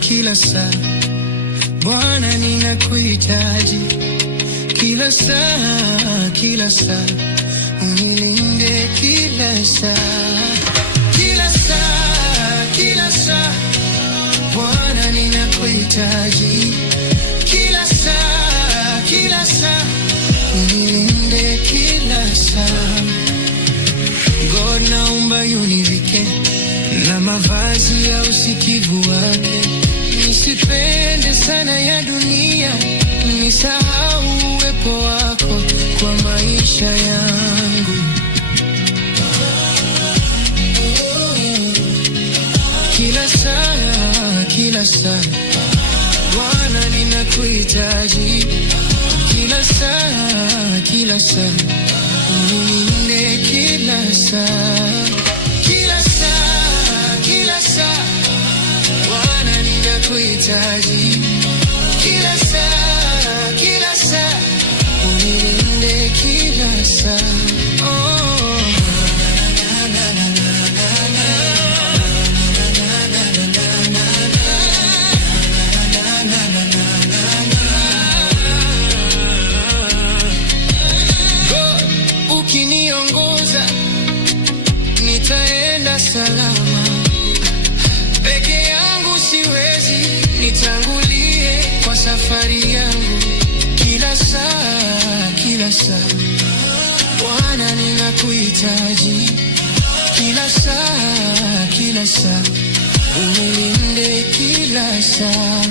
kila saa, Bwana ninakuhitaji. Kila saa, unilinde kila saa. Kila saa, Bwana ninakuhitaji. Kila saa, unilinde kila saa. God, naomba univike na mavazi ya usikivu wake, nisipende sana ya dunia, nisahau uwepo wako kwa maisha yangu. Kila saa, Bwana ninakuhitaji. Kila saa, unilinde kila saa. Kila saa, Bwana ninakuhitaji. Kila saa, unilinde kila saa. Ukiniongoza nitaenda salama, peke yangu siwezi, nitangulie kwa safari yangu. Kila saa, Bwana ninakuhitaji. Kila saa, unilinde kila saa.